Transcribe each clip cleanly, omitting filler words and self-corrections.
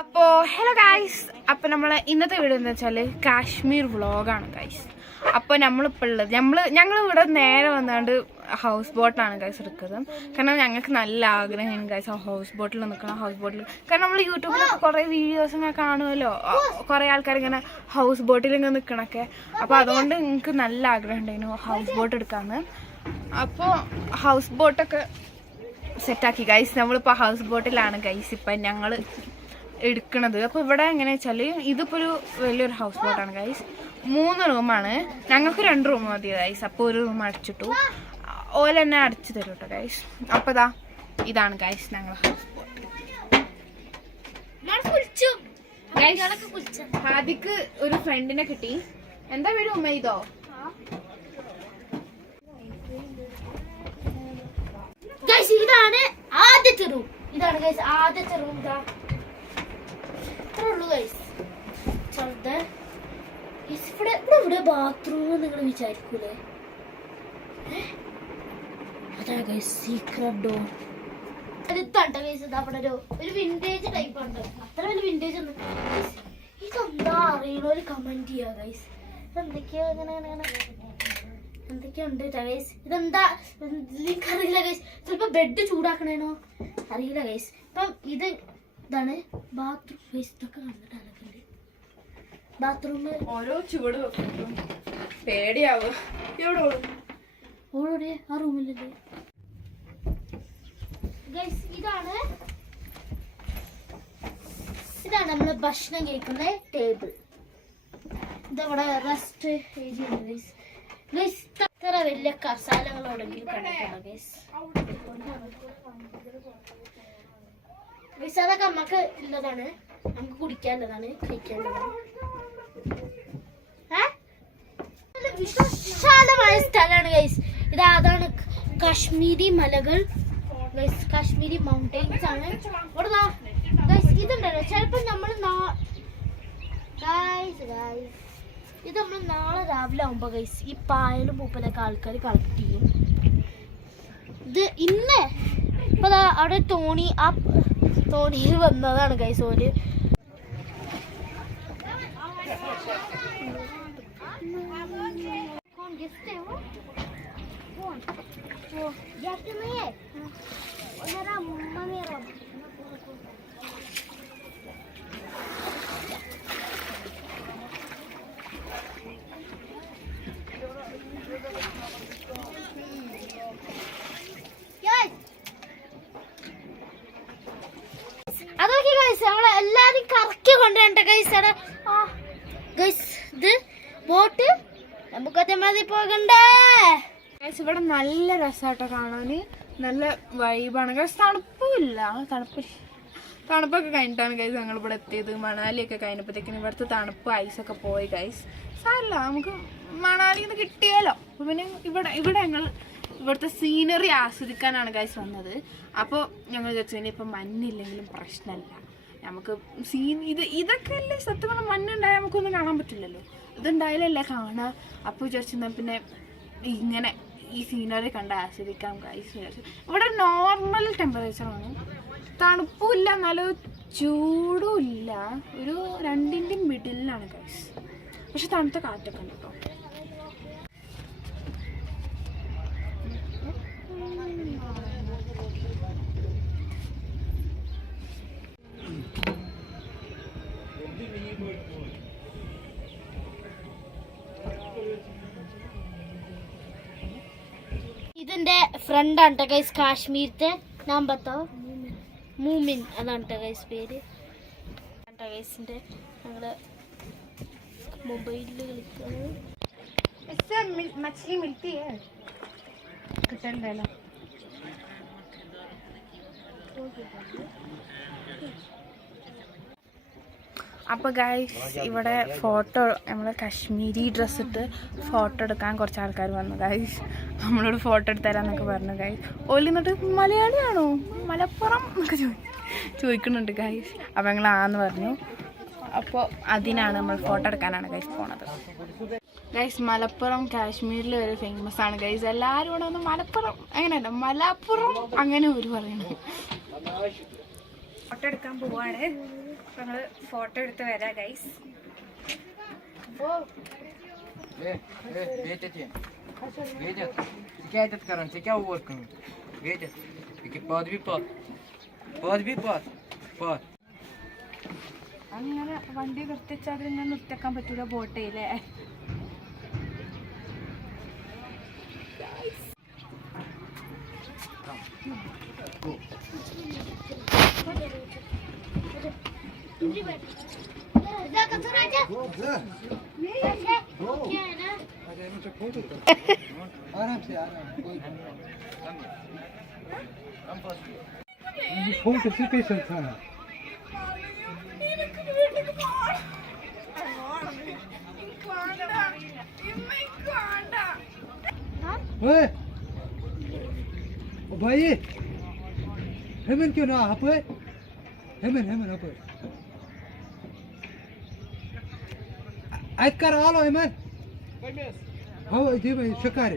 അപ്പോൾ hello guys, അപ്പോൾ നമ്മൾ ഇന്നത്തെ വീഡിയോ എന്ന് വെച്ചാൽ കാശ്മീർ വ്ളോഗാണ് ഗൈസ്. അപ്പോൾ നമ്മളിപ്പോൾ ഉള്ളത് ഞങ്ങൾ ഇവിടെ നേരെ വന്നാണ്ട് ഹൗസ് ബോട്ടാണ് ഗൈസ് എടുക്കുന്നത്. കാരണം ഞങ്ങൾക്ക് നല്ല ആഗ്രഹമാണ് ഗൈസ് ഹൗസ് ബോട്ടിൽ നിൽക്കണം. ഹൗസ് ബോട്ടിൽ കാരണം നമ്മൾ യൂട്യൂബിലൊക്കെ കുറേ വീഡിയോസ് ഇങ്ങനെ കാണുമല്ലോ, കുറേ ആൾക്കാർ ഇങ്ങനെ ഹൗസ് ബോട്ടിൽ ഇങ്ങനെ നിൽക്കണൊക്കെ. അപ്പോൾ അതുകൊണ്ട് നിങ്ങൾക്ക് നല്ല ആഗ്രഹം ഉണ്ടായിരുന്നു ഹൗസ് ബോട്ട് എടുക്കാമെന്ന്. അപ്പോൾ ഹൗസ് ബോട്ടൊക്കെ സെറ്റാക്കി ഗൈസ്. നമ്മളിപ്പോൾ ഹൗസ് ബോട്ടിലാണ് ഗൈസ് ഇപ്പം ഞങ്ങൾ എടുക്കണത്. അപ്പോൾ ഇവിടെ എങ്ങനെയാ വെച്ചാൽ ഇതിപ്പോൾ ഒരു വലിയൊരു ഹൗസ് ബോട്ടാണ് ഗൈസ്. 3 റൂമാണ്. ഞങ്ങൾക്ക് 2 റൂം മതി ഗൈസ്. അപ്പോൾ ഒരു റൂം അടച്ചിട്ടു, ഓല തന്നെ അടച്ചു തരും കേട്ടോ ഗൈസ്. അപ്പോൾ ഇതാണ് ഗൈസ് ഞങ്ങൾ ഹൗസ് ബോട്ട്. ആദ്യക്ക് ഒരു ഫ്രണ്ടിനെ കിട്ടി. എന്താ പേര്? ഉമ്മയിതോ? ഇതാണ് ആദ്യത്തെ റൂം. ഇതാണ് ഗൈസ് ആദ്യത്തെ റൂം. ഇവിടെ ബാത്റൂം നിങ്ങൾ വിചാരിക്കൂലേ? അതാണ് ഗൈസ് സീക്രട്ട് ഡോർ. അടുത്താണ് ഗൈസ്. അവിടെ ഒരു വിന്റേജ് ടൈപ്പ് ഉണ്ട്. അത്ര വലിയ വിന്റേജ് ഉണ്ട്. ഇതെന്താ അറിയണ ഒരു കമന്റ് ചെയ്യാ ഗൈസ്. എന്തൊക്കെയോ എന്തൊക്കെയുണ്ട് ഗൈസ്. ഇതെന്താ അറിയില്ല ഗൈസ്. ചിലപ്പോ ബെഡ് ചൂടാക്കണേനോ അറിയില്ല ഗൈസ്. ഇപ്പം ഇതാണ് ബാത്റൂം. ഇതൊക്കെ കണ്ടിട്ട് അലക്കണ്ട് ബാത്റൂം. ഓരോ ചൂട് പേടിയാവും. ഓളോടെ ആ റൂമിലല്ലേ ഗൈസ്. ഇതാണ് നമ്മള് ഭക്ഷണം കഴിക്കുന്ന ടേബിൾ. ഇതവിടെ റെസ്റ്റ് ഏരിയ ഉണ്ട് ഗൈസ്. ഗൈസ് ഇത്ര വലിയ കസാലകളോടെങ്കിലും കണ്ടിട്ടുണ്ടോ ഗൈസ്? ഗൈസ് അതൊക്കെ നമുക്ക് ഉള്ളതാണ്, നമുക്ക് കുടിക്കാനുള്ളതാണ്, കഴിക്കാനുള്ളതാണ്. വിശാലമായ സ്ഥലമാണ് ഗൈസ്. അതാണ് കാശ്മീരി മലകൾ ഗൈസ്. കാശ്മീരി മൗണ്ടെയിൻസ് ആണ് ഇവിടെ ഗൈസ്. ഇതുണ്ടല്ലോ ചിലപ്പോ നമ്മൾ ഇത് നമ്മൾ നാളെ രാവിലെ ആവുമ്പോ ഗൈസ് ഈ പായലും പൂപ്പലൊക്കെ ആൾക്കാർ കളക്ട് ചെയ്യും. ഇത് ഇന്ന് ഇപ്പൊ അവിടെ തോണി, ആ തോണിയിൽ വന്നതാണ് ഗൈസ് ഓല്. അതൊക്കെ ഗൈസ് നമ്മളെ എല്ലാരും കറക്കി കൊണ്ടുവരണ്ട ഗൈസ്. ഗൈസ് ഇത് ബോട്ട് നമുക്ക് അതേമാതിരി പോകണ്ടേ ഗൈസ്. ഇവിടെ നല്ല രസമായിട്ടോ കാണാന്, നല്ല വൈബാണ് ഗൈസ്. തണുപ്പില്ല, തണുപ്പൊക്കെ കഴിഞ്ഞിട്ടാണ് ഗൈസ് ഞങ്ങൾ ഇവിടെ എത്തിയത്. മണാലിയൊക്കെ കഴിഞ്ഞപ്പോഴത്തേക്കിന് ഇവിടുത്തെ തണുപ്പ് ഐസൊക്കെ പോയി ഗൈസ്. സാരല്ല, നമുക്ക് മണാലിയിൽ നിന്ന് കിട്ടിയാലോ. അപ്പം പിന്നെ ഇവിടെ ഞങ്ങൾ ഇവിടുത്തെ സീനറി ആസ്വദിക്കാനാണ് ഗൈസ് വന്നത്. അപ്പോൾ ഞങ്ങൾ വിചാരിച്ചു ഇനിയിപ്പം മഞ്ഞില്ലെങ്കിലും പ്രശ്നമല്ല, നമുക്ക് ഇതൊക്കെ അല്ലേ സത്യം പറഞ്ഞാൽ. മഞ്ഞുണ്ടായാൽ നമുക്കൊന്നും കാണാൻ പറ്റില്ലല്ലോ, ഇതുണ്ടായാലല്ലേ കാണാം. അപ്പോൾ വിചാരിച്ചു പിന്നെ ഇങ്ങനെ ഈ സീനറി കണ്ട് ആസ്വദിക്കാം ഗൈസ് വിചാരിച്ചു. ഇവിടെ നോർമൽ ടെമ്പറേച്ചറാണ്, തണുപ്പുമില്ല നല്ല ചൂടും ഇല്ല, ഒരു 2ന്റെയും മിഡിലാണ് ഗൈസ്. പക്ഷെ തണുത്ത കാറ്റൊക്കെ ഉണ്ട് കേട്ടോ. ഇതിന്റെ ഫ്രണ്ടാണ് ഗൈസ് കാശ്മീരത്തെ നാമ്പത്തോ മൂമിൻ, അതാണ് ഗൈസ് പേര്. ഗൈസിന്റെ ഞങ്ങള് മൊബൈലിൽ കളിക്കുന്നത്. കിട്ടണ്ടല്ലോ. അപ്പോൾ ഗൈസ് ഇവിടെ ഫോട്ടോ, നമ്മൾ കാശ്മീരി ഡ്രസ്സ് ഇട്ട് ഫോട്ടോ എടുക്കാൻ കുറച്ച് ആൾക്കാർ വന്നു ഗൈസ്. നമ്മളോട് ഫോട്ടോ എടുത്തരാന്നൊക്കെ പറഞ്ഞു ഗൈസ്. ഓല് എന്നിട്ട് മലയാളിയാണോ, മലപ്പുറം എന്നൊക്കെ ചോദിക്കുന്നുണ്ട് ഗൈസ്. അപ്പോൾ ഞങ്ങൾ ആന്ന് പറഞ്ഞു. അപ്പോൾ അതിനാണ് നമ്മൾ ഫോട്ടോ എടുക്കാനാണ് ഗൈസ് പോണത് ഗൈസ്. മലപ്പുറം കാശ്മീരിൽ ഒരു ഫേമസ് ആണ് ഗൈസ്. എല്ലാവരും ഇവിടെ ഒന്ന് മലപ്പുറം, അങ്ങനെയല്ല മലപ്പുറം അങ്ങനെ ഒരു പറയുന്നത്. ഫോട്ടോ എടുക്കാൻ പോവാണ്. ഞങ്ങള് ഫോട്ടോ എടുത്ത് വരാം ഗൈസ്. क्या इज्जत करन से क्या ओवर करूं वेट के पद भी पद അങ്ങനെ വണ്ടി നിർത്തിച്ചാൽ ഇങ്ങനെ നിർത്തിക്കാൻ പറ്റൂല ബോട്ടയിലെ. आराम से फोटो स्पेशल था ना ओए ओ भाई हेमन क्यों ना आप हेमन आप आज कर आलो हेमन हाँ जी भाई शिकार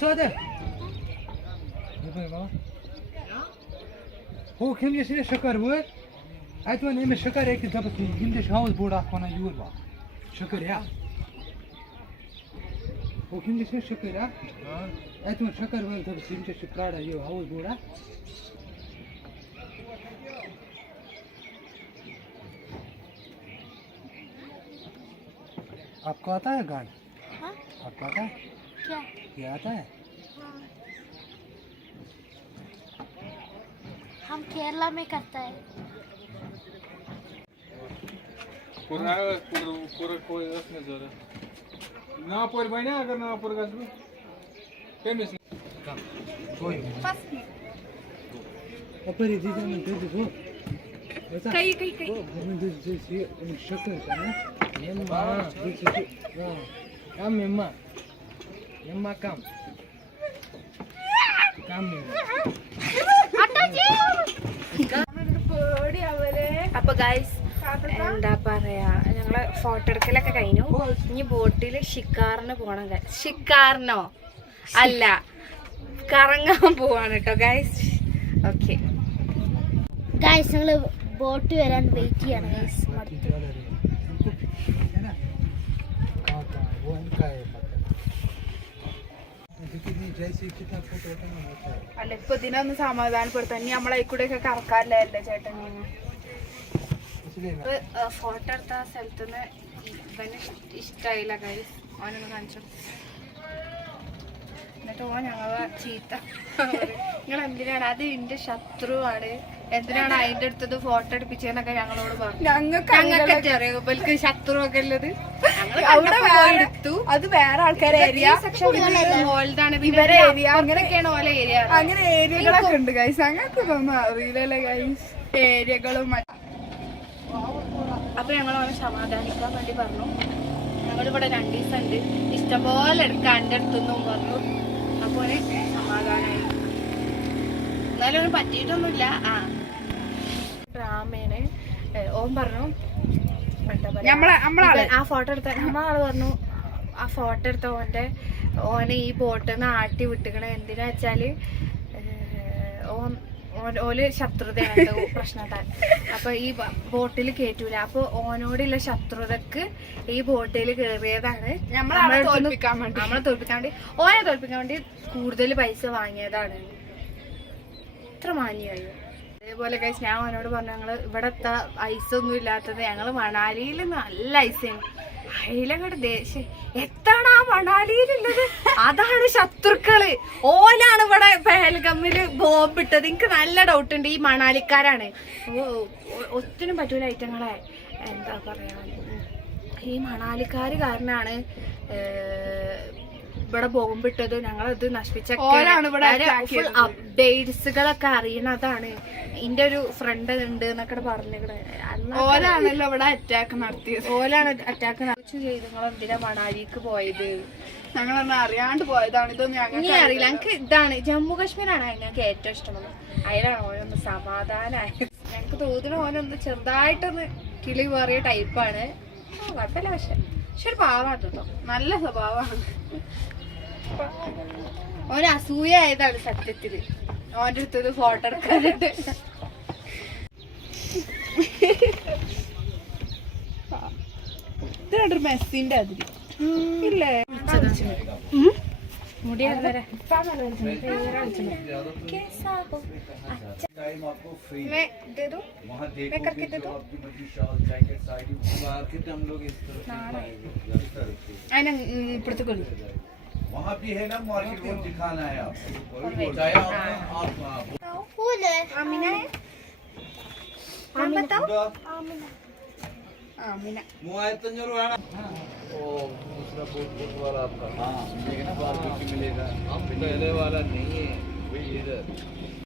सादे हो kim yaşına şakar var aytman eme şakar ekti tapısı gimde şavuz boğda kona yur var şakar ya हो kim yaşına şakar ya aytman şakar var tapısı gimde şu prada yo havuz boğda आपको आता है गान हाँ? आपको आता है क्या क्या आता है हम केरला में करता है पूरा कोई रखने जरा ना पर बना अगर ना पर गस फेमस कोई ഫസ്റ്റ് अपरी दीदी में दे दो ऐसा കൈ हम दे शक्कर का ना यम्मा काम यम्मा काम അപ്പൊ ഗൈസ് എന്താ പറയാ ഞങ്ങള് ഫോട്ടോ എടുക്കലൊക്കെ കഴിഞ്ഞു. ഇനി ബോട്ടില് ഷിക്കാറിന് പോണം. ഷിക്കാറിനോ അല്ല കറങ്ങാൻ പോവാണ് കേട്ടോ ഗൈസ്. ഓക്കെ ഗൈസ് ഞങ്ങള് ബോട്ട് വരാൻ വെയിറ്റ് ചെയ്യാണ് ഗൈസ്. वो इनका है जैसे कितना फोटो उठाना होता है അല്ല ഇപ്പൊ ഇതിനൊന്ന് സമാധാനപ്പെടുത്താൻ ഇനി നമ്മളെ കൂടെ ഒക്കെ കറക്കാറില്ലേ ചേട്ടൻ. इसलिए ना ഫോട്ടോ എടുത്ത സ്ഥലത്തുനിന്ന് ഇവന് ഇഷ്ടായില്ല ഗൈസ്. അവനൊന്ന് കാണിച്ചു എന്നിട്ട് ഓൻ ഞങ്ങളെ ചീത്ത നിങ്ങൾ എന്തിനാണ് അത് എന്റെ ശത്രുവാണ് എന്തിനാണ് അതിന്റെ അടുത്തത് ഫോട്ടോ എടുപ്പിച്ചെന്നൊക്കെ ഞങ്ങളോട് പറഞ്ഞു. ഞങ്ങൾക്ക് അറിയാം ഇവർക്ക് ശത്രു ഒക്കെ ഉള്ളത്. എടുത്തു അത് വേറെ ആൾക്കാരെ ഏരിയ ഇവരെ ഏരിയ അങ്ങനെയൊക്കെയാണ് ഓലെ ഏരിയ. അങ്ങനെ ഏരിയകളൊക്കെ ഉണ്ട് ഗൈസ്. ഞങ്ങൾക്ക് ഇതൊന്നും അറിയില്ലല്ലേ ഗൈസ് ഏരിയകളും. അപ്പൊ ഞങ്ങൾ അവനെ സമാധാനിക്കാൻ വേണ്ടി പറഞ്ഞു ഞങ്ങളിവിടെ 2 ദിവസം ഉണ്ട് ഇഷ്ടംപോലെ എടുക്കാൻ എൻ്റെ അടുത്തൊന്നും പറഞ്ഞു. അപ്പൊ അവന് സമാധാനമായി. എന്നാലും അവന് പറ്റിയിട്ടൊന്നുമില്ല. ഡ്രാമേന് ഓൻ പറഞ്ഞു എന്താ പറയാ ആ ഫോട്ടോ എടുത്ത നമ്മളാള് പറഞ്ഞു ആ ഫോട്ടോ എടുത്ത ഓനെ ഈ ബോട്ടിൽ നിന്ന് ആട്ടി വിട്ടിക്കണേ എന്തിനാ വെച്ചാല് ഓല് ശത്രുതയാണ് പ്രശ്നത്താൽ. അപ്പൊ ഈ ബോട്ടിൽ കേറ്റൂല. അപ്പൊ ഓനോടുള്ള ശത്രുതക്ക് ഈ ബോട്ടിൽ കേറിയതാണ്. നമ്മളെ തോൽപ്പിക്കാൻ വേണ്ടി ഓനെ തോൽപ്പിക്കാൻ വേണ്ടി കൂടുതൽ പൈസ വാങ്ങിയതാണ്. ഇത്ര മാന്യായോ. അതേപോലെ കഴിച്ച് ഞാൻ അവനോട് പറഞ്ഞു ഞങ്ങള് ഇവിടത്തെ ഐസൊന്നും ഇല്ലാത്തത് ഞങ്ങള് മണാലിയിൽ നല്ല ഐസാണ്. അതിലങ്ങോട്ട് ദേഷ്യം എത്താണ് ആ മണാലിയിലുള്ളത്. അതാണ് ശത്രുക്കള്. ഓലാണ് ഇവിടെ പഹൽഗമില് ബോംബിട്ടത്. എനിക്ക് നല്ല ഡൗട്ട് ഉണ്ട് ഈ മണാലിക്കാരാണ്. ഒത്തിനും പറ്റൂല ഐറ്റങ്ങളെ. എന്താ പറയാ ഈ മണാലിക്കാര് കാരനാണ് ഇവിടെ ബോംബിട്ടത്. ഞങ്ങളത് നശിപ്പിച്ച അപ്ഡേറ്റ്സുകളൊക്കെ അറിയണതാണ്. എന്റെ ഒരു ഫ്രണ്ട് ഉണ്ട് എന്നൊക്കെ പറഞ്ഞിട്ട് ഓലാണല്ലോ ഇവിടെ അറ്റാക്ക് നടത്തിയത്. ഓലാണ് അറ്റാക്ക് ചെയ്ത് നിങ്ങൾ എന്തിനാ മണാലിക്ക് പോയത്. ഞങ്ങളൊന്നും അറിയാണ്ട് പോയതാണ്. ഇതൊന്നും ഞങ്ങൾക്ക് അറിയില്ല. ഞങ്ങൾക്ക് ഇതാണ് ജമ്മു കാശ്മീരാണ് ഞങ്ങൾക്ക് ഏറ്റവും ഇഷ്ടമുള്ളത്. അതിലാണ് ഓനൊന്ന് സമാധാനമായത്. ഞങ്ങൾക്ക് തോന്നുന്ന ഓനൊന്ന് ചെറുതായിട്ടൊന്ന് കിളി മാറിയ ടൈപ്പാണ്. കുഴപ്പമില്ല. പക്ഷെ പക്ഷെ ഒരു പാവാട്ടോ, നല്ല സ്വഭാവമാണ്. ഓന് അസൂയ ആയതാണ് സത്യത്തില്. ഓൻ്റെ അടുത്തത് ഫോട്ടോ എടുക്കാനായിട്ട്. ഇതൊരു മെസ്സിന്റെ അതിരി ഇല്ലേ? मुड़े वगैरह टाइम आपको फ्री मैं दे दूं, वहाँ मैं करके दे दूं। आपकी बड़ी शॉल जैकेट साड़ी मार्केट हम लोग इस तरफ അതിനെ ഇപ്പുറത്ത് കൊല്ലു. वहाँ भी है ना मार्केट वो दिखाना है आपको चाहे आप फूल है आमिना है, नाम बताओ. आमिना. 3500 വേണം ओ दूसरा बोट वाला आपका हाँ मिलेगा ना मार्केट में मिलेगा पहले वाला नहीं है वही इधर